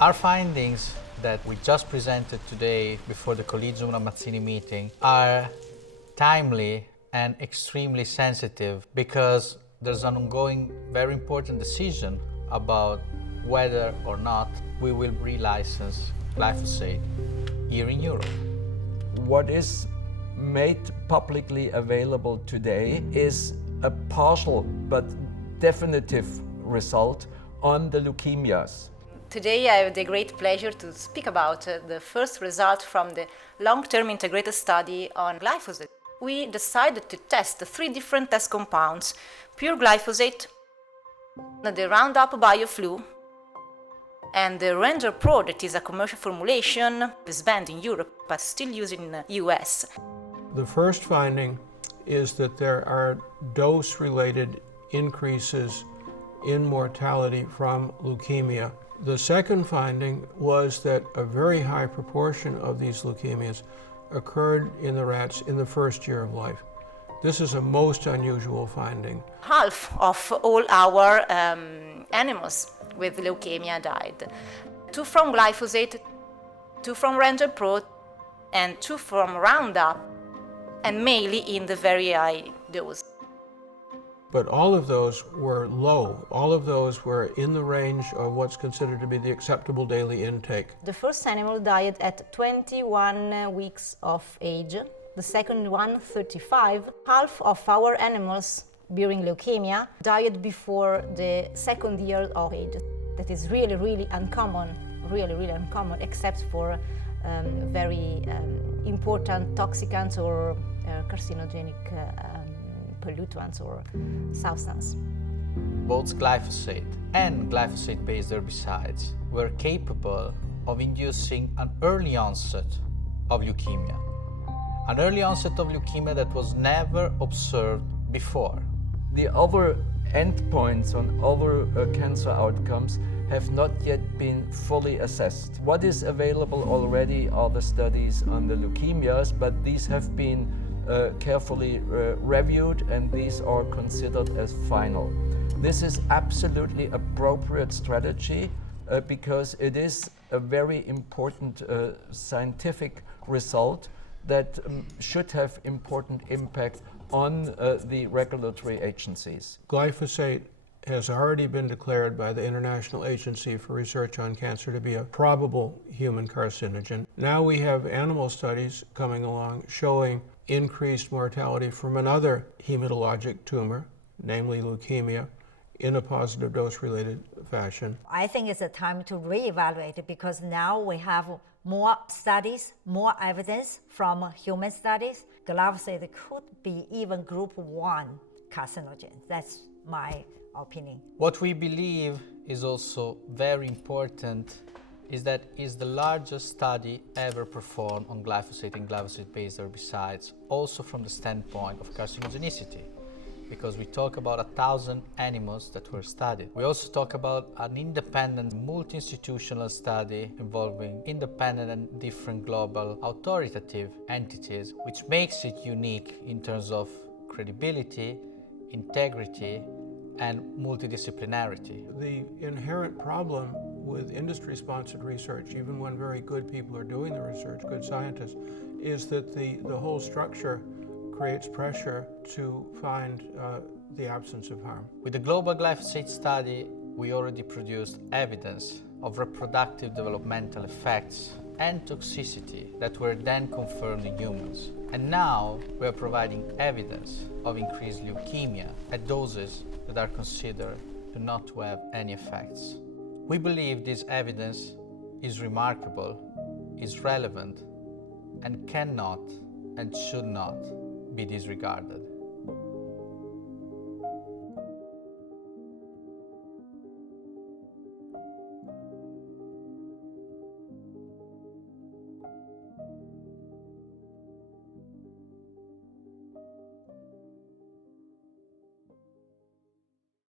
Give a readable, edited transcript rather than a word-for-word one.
Our findings that we just presented today before the Collegium Ramazzini meeting are timely and extremely sensitive because there's an ongoing, very important decision about whether or not we will relicense glyphosate here in Europe. What is made publicly available today is a partial but definitive result on the leukemias. Today I have the great pleasure to speak about the first result from the long-term integrated study on glyphosate. We decided to test 3 different test compounds: pure glyphosate, the Roundup BioFlu, and the Ranger Pro, that is a commercial formulation, is banned in Europe but still used in the US. The first finding is that there are dose-related increases in mortality from leukemia. The second finding was that a very high proportion of these leukemias occurred in the rats in the first year of life. This is a most unusual finding. Half of all our animals with leukemia died. 2 from glyphosate, 2 from Ranger Pro, and 2 from Roundup, and mainly in the very high dose. But all of those were low. All of those were in the range of what's considered to be the acceptable daily intake. The first animal died at 21 weeks of age, the second one 35. Half of our animals bearing leukemia died before the second year of age. That is really uncommon, really uncommon, except for very important toxicants or carcinogenic pollutants or substance. Both glyphosate and glyphosate-based herbicides were capable of inducing an early onset of leukemia. An early onset of leukemia that was never observed before. The other endpoints on other cancer outcomes have not yet been fully assessed. What is available already are the studies on the leukemias, but these have been carefully reviewed, and these are considered as final. This is absolutely appropriate strategy because it is a very important scientific result that should have important impact on the regulatory agencies. Glyphosate has already been declared by the International Agency for Research on Cancer to be a probable human carcinogen. Now we have animal studies coming along showing increased mortality from another hematologic tumor, namely leukemia, in a positive dose-related fashion. I think it's a time to reevaluate it because now we have more studies, more evidence from human studies. Glyphosate could be even group 1 carcinogen. That's my opinion. What we believe is also very important is that it's the largest study ever performed on glyphosate and glyphosate-based herbicides, also from the standpoint of carcinogenicity, because we talk about 1,000 animals that were studied. We also talk about an independent multi-institutional study involving independent and different global authoritative entities, which makes it unique in terms of credibility, integrity, and multidisciplinarity. The inherent problem with industry-sponsored research, even when very good people are doing the research, good scientists, is that the whole structure creates pressure to find the absence of harm. With the global glyphosate study, we already produced evidence of reproductive developmental effects and toxicity that were then confirmed in humans. And now we are providing evidence of increased leukemia at doses that are considered to not to have any effects. We believe this evidence is remarkable, is relevant, and cannot and should not be disregarded.